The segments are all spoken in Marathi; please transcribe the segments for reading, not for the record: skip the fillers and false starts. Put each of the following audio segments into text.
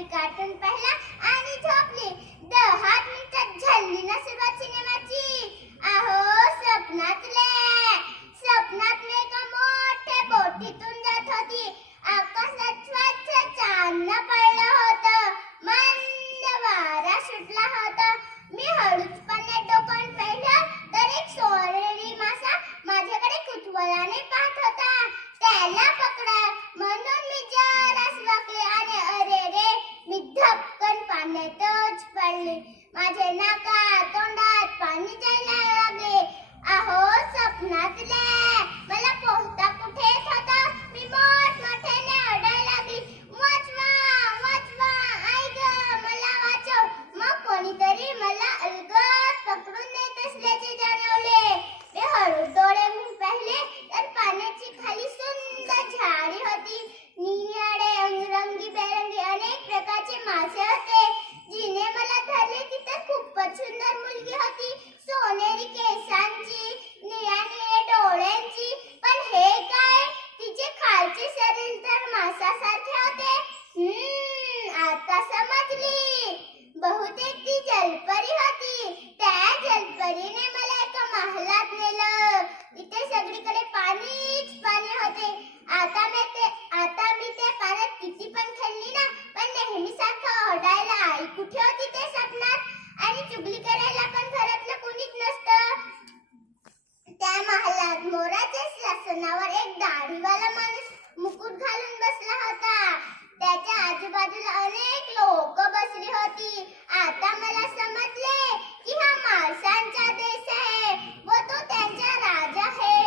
टीव्ही कार्टून पाहिला आणि झोपली. 10 मिनिटात झाली ना सुरुवात सिनेमाची. अहो स्वप्नात मी एका मोठ्या बोटीतून जात होती. आकाशात स्वच्छ चांदणं पडलं होतं. मंद वारा सुटला होता. मी हळूचपणे डोकावून पाहिलं तर एक सोनेरी मासा माझ्याकडे कुतूहलाने पाहत होता. त्याला पकडा म्हणून मी जरास वाकले आणि अरे रे, मी धपकन पाण्यातच पडले. माझे नाकात तोंडात पाणी जायला लागले. अहो स्वप्नातले मला पोहता कुठे येत होतं. मी मोठमोठ्याने ओरडायला लागली, वाचवा वाचवा, आई ग मला वाचव. मग कोणीतरी मला अलगद पकडून नेत असल्याचे जाणवले. मी हळू डोळे मिटून पाहिले तर पाण्याची खाली सुंदर झाडी होती. निळ्याडे रंगीबेरंगी अनेक प्रकारचे मासे होते. जिने मला धरले ती तर खूपच सुंदर मुलगी होती. सोनेरी केसांची, निळ्या डोळ्यांची. पण हे काय, तिचे खालचे शरीर तर मासासारखे होते. आता समजली. बहुतेक ती जलपरी होती. त्या जलपरीने मला एका महालात नेलं. तिथे सगळीकडे पाणीच पाणी होते. आता मी त्या पाण्यात किती पण खेळली ना, पण नेहमीसारखं ओरडायला आई कुठे होती ते स्वप्नात, आणि चुगली करायला पण घरातलं कुणीच नसतं. त्या महालात मोराच्या शासनावर एक दाढीवाला माणूस मुकुट घालून बसला होता. त्याच्या आजूबाजूला अनेक लोक बसली होती. आता मला समजले की हा माणसांचा देश आहे व तो त्यांचा राजा आहे.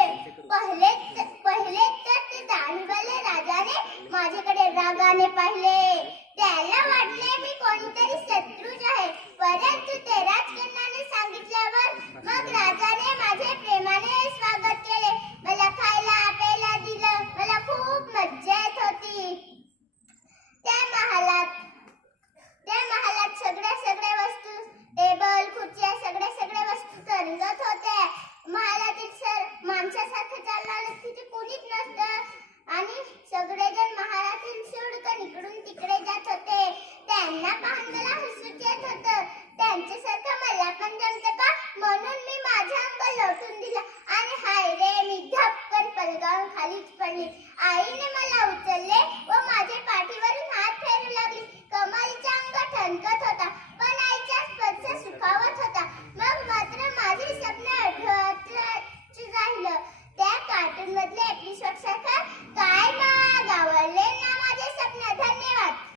पहिले तर ते दाढीवाले राजाने माझ्याकडे रागाने पाहिले.